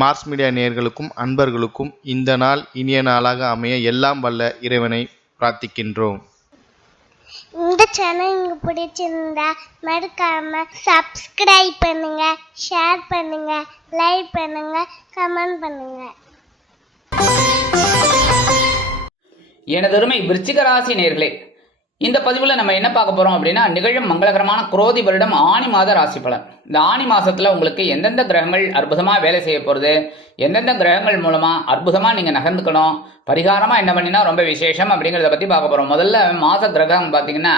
Mars media நேயர்களுக்கும் அன்பர்களுக்கும் இந்த நாள் இனிய நாளாக அமைய எல்லாம் வல்ல இறைவனை பிரார்த்திக்கின்றோம். இந்த சேனல் உங்களுக்கு பிடிச்சிருந்தா மறக்காம சப்ஸ்கிரைப் பண்ணுங்க, ஷேர் பண்ணுங்க, லைக் பண்ணுங்க, கமெண்ட் பண்ணுங்க. எனதருமை விருச்சிக ராசி நேயர்களே, இந்த பதிவில் நம்ம என்ன பார்க்க போறோம் அப்படின்னா, நிகழும் மங்களகரமான குரோதி வருடம் ஆனி மாத ராசி பலன். இந்த ஆனி மாசத்துல உங்களுக்கு எந்தெந்த கிரகங்கள் அற்புதமா வேலை செய்ய போறது, எந்தெந்த கிரகங்கள் மூலமா அற்புதமா நீங்க நகர்ந்துக்கணும், பரிகாரமா என்ன பண்ணினா ரொம்ப விசேஷம் அப்படிங்கிறத பத்தி பார்க்க போறோம். முதல்ல மாச கிரகம் பார்த்தீங்கன்னா,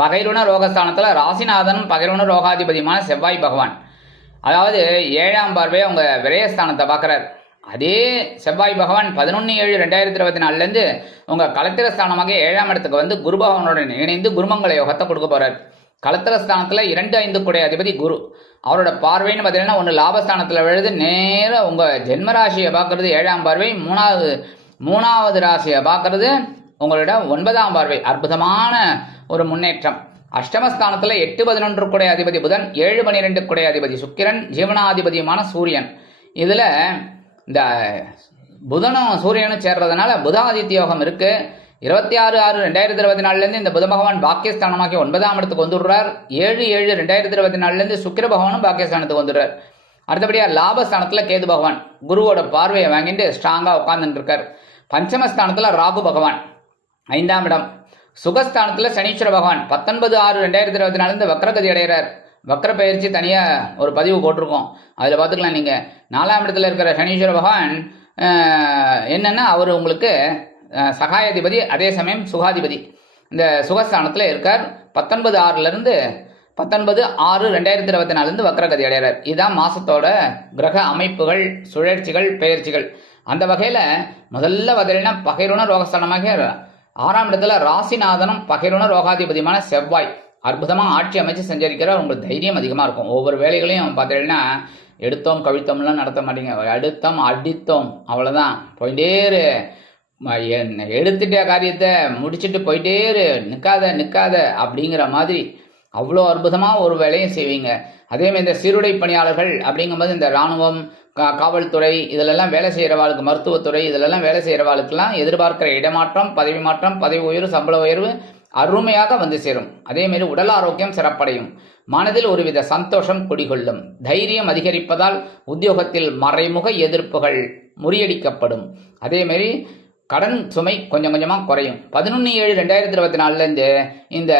பகைருண ரோகஸ்தானத்துல ராசிநாதனும் பகைருண ரோகாதிபதியுமான செவ்வாய் பகவான், அதாவது 7ஆம் பார்வையை உங்க விரயஸ்தானத்தை பார்க்கிறார். அதே செவ்வாய் பகவான் 11/7/2024 உங்கள் கலத்திரஸ்தானமாக 7ஆம் இடத்துக்கு வந்து குரு பகவானுடன் இணைந்து குருமங்கள யோகத்தை கொடுக்க போகிறார். கலத்திரஸ்தானத்தில் 2-5 குடை அதிபதி குரு, அவரோட பார்வைன்னு பார்த்தீங்கன்னா ஒன்று லாபஸ்தானத்தில் விழுது நேராக உங்கள் ஜென்மராசியை பார்க்கறது 7ஆம் பார்வை, மூணாவது ராசியை பார்க்கறது உங்களோட 9ஆம் பார்வை. அற்புதமான ஒரு முன்னேற்றம். அஷ்டமஸ்தானத்தில் 8-11 குடை அதிபதி புதன், 7-12 குடை அதிபதி சுக்கிரன், ஜீவனாதிபதியுமான சூரியன். இதில் இந்த புதனும் சூரியனும் சேர்றதுனால புதாதித்ய யோகம் இருக்கு. 26/6/2024 இந்த புத பகவான் பாக்கியஸ்தானமாக்கி 9ஆம் இடத்துக்கு வந்துடுறார். 7/7/2024 சுக்கிர பகவானும் பாக்கியஸ்தானத்துக்கு வந்துடுறார். அடுத்தபடியா லாபஸ்தானத்துல கேது பகவான் குருவோட பார்வையை வாங்கிட்டு ஸ்ட்ராங்கா உட்கார்ந்துட்டு இருக்கார். பஞ்சமஸ்தானத்துல ராகு பகவான் 5ஆம் இடம். சுகஸ்தானத்துல சனீஸ்வர பகவான் 19/6/2024 வக்ரகதி அடைகிறார். வக்ர பயிற்சி தனியாக ஒரு பதிவு போட்டிருக்கோம், அதில் பார்த்துக்கலாம். நீங்கள் 4ஆம் இடத்துல இருக்கிற சனீஸ்வர பகவான் என்னென்னா அவர் உங்களுக்கு சகாயாதிபதி, அதே சமயம் சுகாதிபதி. இந்த சுகஸ்தானத்தில் இருக்கார். 19/6 19/6/2024 வக்ரகதி அடைகிறார். இதுதான் மாதத்தோட கிரக அமைப்புகள், சுழற்சிகள், பெயர்ச்சிகள். அந்த வகையில் முதல்ல பார்த்தீங்கன்னா பகைருண ரோகஸ்தானமாக 6ஆம் இடத்துல ராசிநாதனும் பகைருண ரோகாதிபதியுமான செவ்வாய் அற்புதமாக ஆட்சி அமைச்சு செஞ்சிருக்கிறார். உங்களுக்கு தைரியம் அதிகமாக இருக்கும். ஒவ்வொரு வேலைகளையும் பார்த்தீங்கன்னா எடுத்தோம் கவித்தோம்லாம் நடத்த மாட்டீங்க, எடுத்தோம் அடித்தோம் அவ்வளோதான், போயிட்டே இரு, எடுத்துட்ட காரியத்தை முடிச்சுட்டு போயிட்டே இரு, நிற்காத அப்படிங்கிற மாதிரி அவ்வளோ அற்புதமாக ஒரு வேலையும் செய்வீங்க. அதேமாதிரி இந்த சீருடை பணியாளர்கள் அப்படிங்கும்போது இந்த இராணுவம், காவல்துறை இதிலெல்லாம் வேலை செய்கிறவாளுக்கு, மருத்துவத்துறை இதிலெல்லாம் வேலை செய்கிறவாளுக்கெல்லாம் எதிர்பார்க்கிற இடமாற்றம், பதவி மாற்றம், பதவி உயர்வு, சம்பள உயர்வு அருமையாக வந்து சேரும். அதேமாரி உடல் ஆரோக்கியம் சிறப்படையும். மனதில் ஒருவித சந்தோஷம் குடிகொள்ளும். தைரியம் அதிகரிப்பதால் உத்தியோகத்தில் மறைமுக எதிர்ப்புகள் முறியடிக்கப்படும். அதேமாரி கடன் சுமை கொஞ்சம் கொஞ்சமாக குறையும். 11/7/2024 இந்த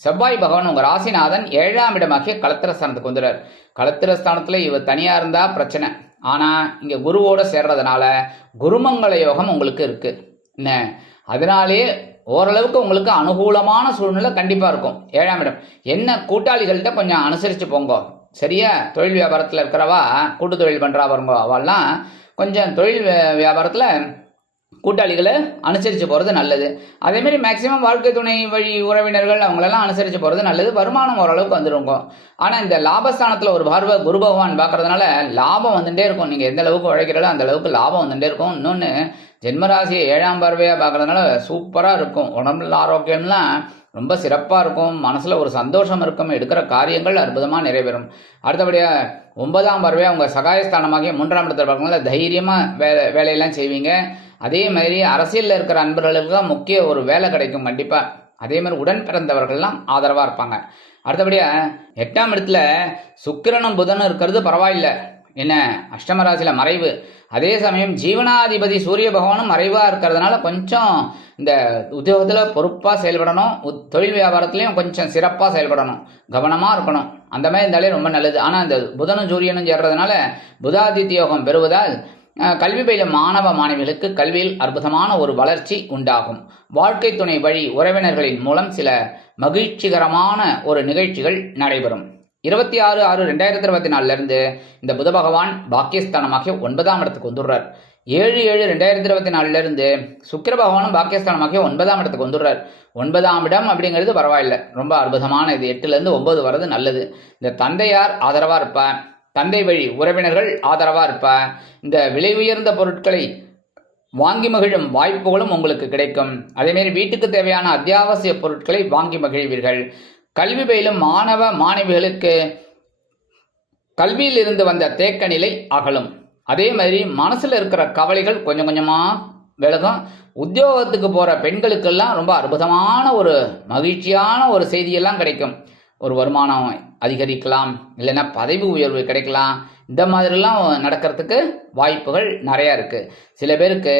செவ்வாய் பகவான் உங்கள் ராசிநாதன் 7ஆம் இடமாகிய கலத்திரஸ்தானத்துக்கு வந்துடுறார். கலத்திரஸ்தானத்தில் இவர் தனியாக இருந்தால் பிரச்சனை, ஆனால் இங்கே குருவோடு சேர்றதுனால குருமங்கள யோகம் உங்களுக்கு இருக்குது. என்ன அதனாலே ஓரளவுக்கு உங்களுக்கு அனுகூலமான சூழ்நிலை கண்டிப்பாக இருக்கும். 7ஆம் இடம் என்ன, கூட்டாளிகள்கிட்ட கொஞ்சம் அனுசரித்து போங்க, சரியா? தொழில் வியாபாரத்தில் இருக்கிறவா, கூட்டு தொழில் பண்ணுறா வருங்க, அவெல்லாம் கொஞ்சம் தொழில் வியாபாரத்தில் கூட்டாளிகளை அனுசரித்து போகிறது நல்லது. அதேமாரி மேக்சிமம் வாழ்க்கை துணை வழி உறவினர்கள் அவங்களெல்லாம் அனுசரித்து போகிறது நல்லது. வருமானம் ஓரளவுக்கு வந்துடுங்க. ஆனால் இந்த லாபஸ்தானத்தில் ஒரு பார்வை குரு பகவான் பார்க்கறதுனால லாபம் வந்துட்டே இருக்கும். நீங்கள் எந்த அளவுக்கு உழைக்கிறீங்களோ அந்த அளவுக்கு லாபம் வந்துட்டே இருக்கும். இன்னொன்று ஜென்மராசியை 7ஆம் பார்வையாக பார்க்கறதுனால சூப்பராக இருக்கும். உடம்புல ஆரோக்கியம்லாம் ரொம்ப சிறப்பாக இருக்கும். மனசில் ஒரு சந்தோஷம் இருக்கும். எடுக்கிற காரியங்கள் அற்புதமாக நிறைவேறும். அடுத்தபடியாக 9ஆம் பார்வையாக உங்கள் சகாயஸ்தானமாகிய 3ஆம் இடத்துல பார்க்கறதுனால தைரியமாக வேலையெல்லாம் செய்வீங்க. அதே மாதிரி அரசியலில் இருக்கிற அன்பர்களுக்கு தான் முக்கிய ஒரு வேலை கிடைக்கும் கண்டிப்பாக. அதே மாதிரி உடன் பிறந்தவர்கள்லாம் ஆதரவாக இருப்பாங்க. அடுத்தபடியாக 8ஆம் இடத்துல சுக்கிரனும் புதனும் இருக்கிறது பரவாயில்லை, என்ன அஷ்டமராசியில் மறைவு. அதே சமயம் ஜீவனாதிபதி சூரிய பகவானும் மறைவாக இருக்கிறதுனால கொஞ்சம் இந்த உத்தியோகத்தில் பொறுப்பாக செயல்படணும், தொழில் வியாபாரத்துலேயும் கொஞ்சம் சிறப்பாக செயல்படணும், கவனமாக இருக்கணும். அந்த மாதிரி இருந்தாலே ரொம்ப நல்லது. ஆனால் இந்த புதனும் சூரியனும் சேர்றதுனால புதாதித்ய யோகம் பெறுவதால் கல்வி பயிலும் மாணவ மாணவிகளுக்கு கல்வியில் அற்புதமான ஒரு வளர்ச்சி உண்டாகும். வாழ்க்கை துணை வழி உறவினர்களின் மூலம் சில மகிழ்ச்சிகரமான ஒரு நிகழ்ச்சிகள் நடைபெறும். 26/6/2024 இந்த புத பகவான் பாக்கியஸ்தானமாகிய 9ஆம் இடத்துக்கு வந்துடுறார். 7/7/2024 சுக்கிர பகவானும் பாக்கியஸ்தானமாகிய 9ஆம் இடத்துக்கு வந்துடுறார். 9ஆம் இடம் அப்படிங்கிறது பரவாயில்லை, ரொம்ப அற்புதமான இது. 8லேருந்து 9 வர்றது நல்லது. இந்த தந்தையார் ஆதரவாக இருப்பார், தந்தை வழி உறவினர்கள் ஆதரவாக இருப்பார். இந்த விலை உயர்ந்த பொருட்களை வாங்கி மகிழும் வாய்ப்புகளும் உங்களுக்கு கிடைக்கும். அதேமாரி வீட்டுக்கு தேவையான அத்தியாவசிய பொருட்களை வாங்கி மகிழ்வீர்கள். கல்வி பயிலும் மாணவ மாணவிகளுக்கு கல்வியில் இருந்து வந்த தேக்க நிலை அகலும். அதே மாதிரி மனசுல இருக்கிற கவலைகள் கொஞ்சம் கொஞ்சமா விலகும். உத்தியோகத்துக்கு போற பெண்களுக்கெல்லாம் ரொம்ப அற்புதமான ஒரு மகிழ்ச்சியான ஒரு செய்தியெல்லாம் கிடைக்கும். ஒரு வருமானம் அதிகரிக்கலாம், இல்லைன்னா பதவி உயர்வு கிடைக்கலாம். இந்த மாதிரிலாம் நடக்கிறதுக்கு வாய்ப்புகள் நிறையா இருக்கு. சில பேருக்கு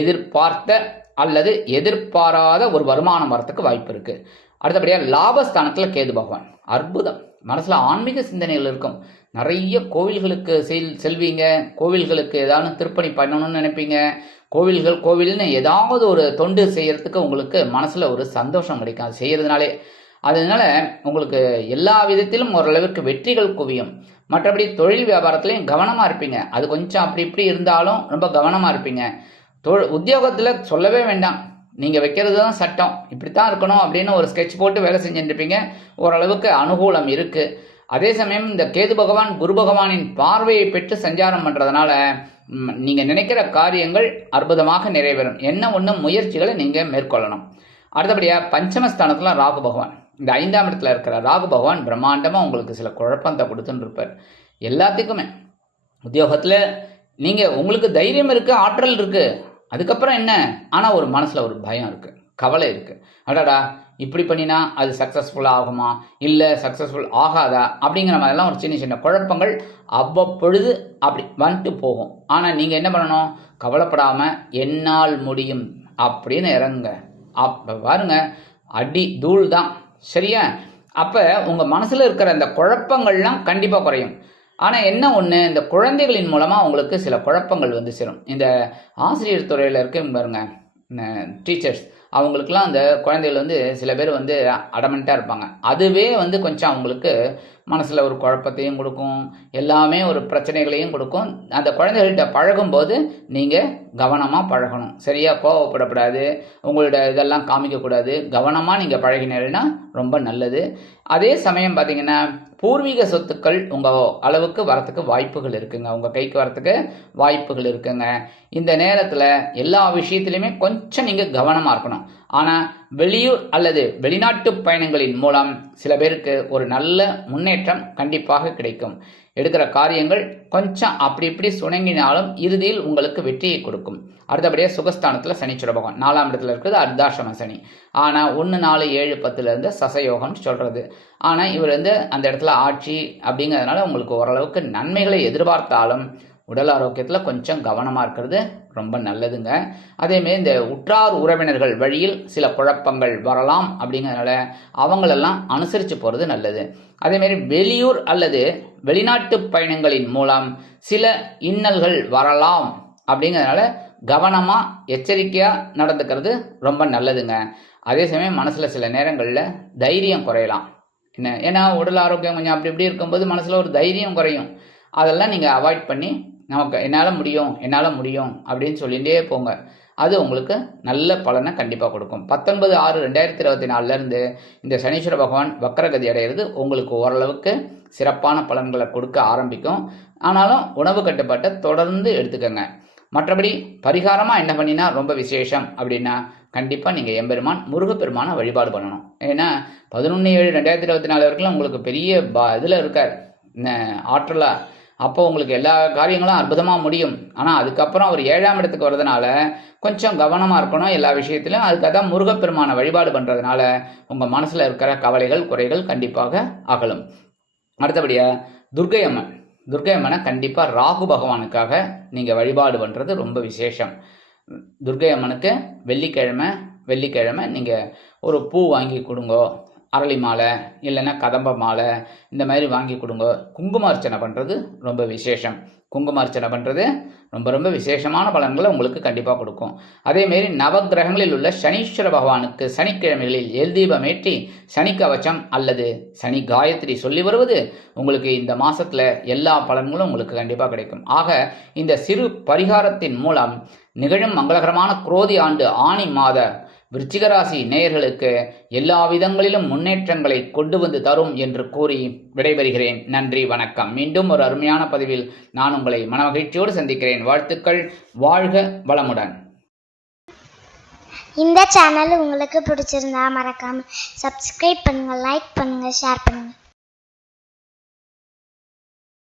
எதிர்பார்த்த அல்லது எதிர்பாராத ஒரு வருமானம் வரத்துக்கு வாய்ப்பு இருக்கு. அடுத்தபடியாக லாபஸ்தானத்தில் கேது பகவான் அற்புதம். மனசில் ஆன்மீக சிந்தனைகள் இருக்கும். நிறைய கோவில்களுக்கு செல்வீங்க. கோவில்களுக்கு ஏதாவது திருப்பணி பண்ணணும்னு நினைப்பீங்க. கோவில்னு ஏதாவது ஒரு தொண்டு செய்யறதுக்கு உங்களுக்கு மனசில் ஒரு சந்தோஷம் கிடைக்கும் அது செய்யறதுனாலே. அதனால உங்களுக்கு எல்லா விதத்திலும் ஓரளவுக்கு வெற்றிகள் குவியும். மற்றபடி தொழில் வியாபாரத்துலையும் கவனமாக இருப்பீங்க. அது கொஞ்சம் அப்படி இப்படி இருந்தாலும் ரொம்ப கவனமாக இருப்பீங்க. உத்தியோகத்தில் சொல்லவே வேண்டாம். நீங்கள் வைக்கிறது தான் சட்டம், இப்படித்தான் இருக்கணும் அப்படின்னு ஒரு ஸ்கெட்ச் போட்டு வேலை செஞ்சுட்டு இருப்பீங்க. ஓரளவுக்கு அனுகூலம் இருக்குது. அதே சமயம் இந்த கேது பகவான் குரு பகவானின் பார்வையை பெற்று சஞ்சாரம் பண்ணுறதுனால நீங்கள் நினைக்கிற காரியங்கள் அற்புதமாக நிறைவேறும். என்ன ஒன்று முயற்சிகளை நீங்கள் மேற்கொள்ளணும். அடுத்தபடியாக பஞ்சமஸ்தானத்தில் ராகு பகவான், இந்த 5ஆம் இடத்துல இருக்கிற ராகு பகவான் பிரம்மாண்டமாக உங்களுக்கு சில குழப்பத்தை கொடுத்துன்னு இருப்பார். எல்லாத்துக்குமே உத்தியோகத்தில் நீங்கள் உங்களுக்கு தைரியம் இருக்குது, ஆற்றல் இருக்குது, அதுக்கப்புறம் என்ன, ஆனால் ஒரு மனசில் ஒரு பயம் இருக்குது, கவலை இருக்குது. அடாடா இப்படி பண்ணினா அது சக்ஸஸ்ஃபுல்லாக ஆகுமா, இல்லை சக்ஸஸ்ஃபுல் ஆகாதா அப்படிங்கிற மாதிரிலாம் ஒரு சின்ன சின்ன குழப்பங்கள் அவ்வப்பொழுது அப்படி வந்துட்டு போகும். ஆனால் நீங்கள் என்ன பண்ணணும், கவலைப்படாமல் என்னால் முடியும் அப்படின்னு இறங்குங்க. அப்போ பாருங்க அடி தூள் தான், சரியா? அப்போ உங்கள் மனசில் இருக்கிற அந்த குழப்பங்கள்லாம் கண்டிப்பாக குறையும். ஆனால் என்ன ஒன்று, இந்த குழந்தைகளின் மூலமாக உங்களுக்கு சில குழப்பங்கள் வந்து சேரும். இந்த ஆசிரியர் துறையில் இருக்க பாருங்க, டீச்சர்ஸ், அவங்களுக்குலாம் அந்த குழந்தைகள் வந்து சில பேர் வந்து அடமெண்ட்டாக இருப்பாங்க. அதுவே வந்து கொஞ்சம் அவங்களுக்கு மனசில் ஒரு குழப்பத்தையும் கொடுக்கும், எல்லாமே ஒரு பிரச்சனைகளையும் கொடுக்கும். அந்த குழந்தைகள்கிட்ட பழகும்போது நீங்கள் கவனமாக பழகணும், சரியா? கோவப்படக்கூடாது, உங்களோட இதெல்லாம் காமிக்கக்கூடாது, கவனமாக நீங்கள் பழகினீங்கன்னா ரொம்ப நல்லது. அதே சமயம் பார்த்தீங்கன்னா பூர்வீக சொத்துக்கள் உங்கள் அளவுக்கு வரத்துக்கு வாய்ப்புகள் இருக்குங்க, உங்கள் கைக்கு வரத்துக்கு வாய்ப்புகள் இருக்குங்க. இந்த நேரத்தில் எல்லா விஷயத்துலையுமே கொஞ்சம் நீங்கள் கவனமாக இருக்கணும். ஆனால் வெளியூர் அல்லது வெளிநாட்டு பயணங்களின் மூலம் சில பேருக்கு ஒரு நல்ல முன்னேற்றம் கண்டிப்பாக கிடைக்கும். எடுக்கிற காரியங்கள் கொஞ்சம் அப்படி இப்படி சுணங்கினாலும் இறுதியில் உங்களுக்கு வெற்றியை கொடுக்கும். அடுத்தபடியாக சுகஸ்தானத்தில் சனீஸ்வர பகவான் 4ஆம் இடத்துல இருக்கிறது அர்த்தாசிரம சனி. ஆனால் 1, 4, 7, 10 சசயோகம்னு சொல்கிறது. ஆனால் இவர் வந்து அந்த இடத்துல ஆட்சி அப்படிங்கிறதுனால உங்களுக்கு ஓரளவுக்கு நன்மைகளை எதிர்பார்த்தாலும் உடல் ஆரோக்கியத்தில் கொஞ்சம் கவனமாக இருக்கிறது ரொம்ப நல்லதுங்க. அதேமாரி இந்த உற்றார் உறவினர்கள் வழியில் சில குழப்பங்கள் வரலாம். அப்படிங்கிறதுனால அவங்களெல்லாம் அனுசரித்து போகிறது நல்லது. அதேமாரி வெளியூர் அல்லது வெளிநாட்டு பயணங்களின் மூலம் சில இன்னல்கள் வரலாம். அப்படிங்கிறதுனால கவனமாக எச்சரிக்கையாக நடந்துக்கிறது ரொம்ப நல்லதுங்க. அதே சமயம் மனசில் சில நேரங்களில் தைரியம் குறையலாம். ஏன்னா உடல் ஆரோக்கியம் கொஞ்சம் அப்படி இப்படி இருக்கும்போது மனசில் ஒரு தைரியம் குறையும். அதெல்லாம் நீங்கள் அவாய்ட் பண்ணி நமக்கு என்னால் முடியும் அப்படின்னு சொல்லிகிட்டே போங்க. அது உங்களுக்கு நல்ல பலனை கண்டிப்பாக கொடுக்கும். 19/6/2024 இந்த சனீஸ்வர பகவான் வக்கரகதி அடைகிறது உங்களுக்கு ஓரளவுக்கு சிறப்பான பலன்களை கொடுக்க ஆரம்பிக்கும். ஆனாலும் உணவு கட்டுப்பாட்டை தொடர்ந்து எடுத்துக்கோங்க. மற்றபடி பரிகாரமாக என்ன பண்ணினா ரொம்ப விசேஷம் அப்படின்னா கண்டிப்பாக நீங்கள் எம்பெருமான் முருகப்பெருமானை வழிபாடு பண்ணணும். ஏன்னா 11/7/2024 வரைக்கும் உங்களுக்கு பெரிய இதில் இருக்கார் ஆற்றலாக. அப்போ உங்களுக்கு எல்லா காரியங்களும் அற்புதமாக முடியும். ஆனால் அதுக்கப்புறம் அவர் 7ஆம் இடத்துக்கு வர்றதுனால கொஞ்சம் கவனமாக இருக்கணும் எல்லா விஷயத்திலும். அதுக்காக தான் முருகப்பெருமானை வழிபாடு பண்ணுறதுனால உங்கள் மனசில் இருக்கிற கவலைகள் குறைகள் கண்டிப்பாக அகலும். அடுத்தபடியாக துர்க்கை அம்மனை கண்டிப்பாக ராகு பகவானுக்காக நீங்கள் வழிபாடு பண்ணுறது ரொம்ப விசேஷம். துர்க்கை அம்மனுக்கு வெள்ளிக்கிழமை நீங்கள் ஒரு பூ வாங்கி கொடுங்கோ, அரளி மாலை இல்லைன்னா கதம்ப மாலை இந்த மாதிரி வாங்கி கொடுங்க. குங்குமார்ச்சனை பண்ணுறது ரொம்ப விசேஷம். குங்குமார்ச்சனை பண்ணுறது ரொம்ப விசேஷமான பலன்களை உங்களுக்கு கண்டிப்பாக கொடுக்கும். அதேமாரி நவகிரகங்களில் உள்ள சனீஸ்வர பகவானுக்கு சனிக்கிழமைகளில் எல்தீபம் ஏற்றி சனி கவச்சம் அல்லது சனி காயத்ரி சொல்லி வருவது உங்களுக்கு இந்த மாதத்தில் எல்லா பலன்களும் உங்களுக்கு கண்டிப்பாக கிடைக்கும். ஆக இந்த சிறு பரிகாரத்தின் மூலம் நிகழும் மங்களகரமான குரோதி ஆண்டு ஆனி மாத விருச்சிகராசி நேயர்களுக்கு எல்லா விதங்களிலும் முன்னேற்றங்களை கொண்டு வந்து தரும் என்று கூறி விடைபெறுகிறேன். நன்றி, வணக்கம். மீண்டும் ஒரு அருமையான பதிவில் நான் உங்களை மனமகிழ்ச்சியோடு சந்திக்கிறேன். வாழ்த்துக்கள். வாழ்க வளமுடன். இந்த சேனல் உங்களுக்கு பிடிச்சிருந்தா மறக்காம சப்ஸ்கிரைப் பண்ணுங்க, லைக் பண்ணுங்க, ஷேர் பண்ணுங்க.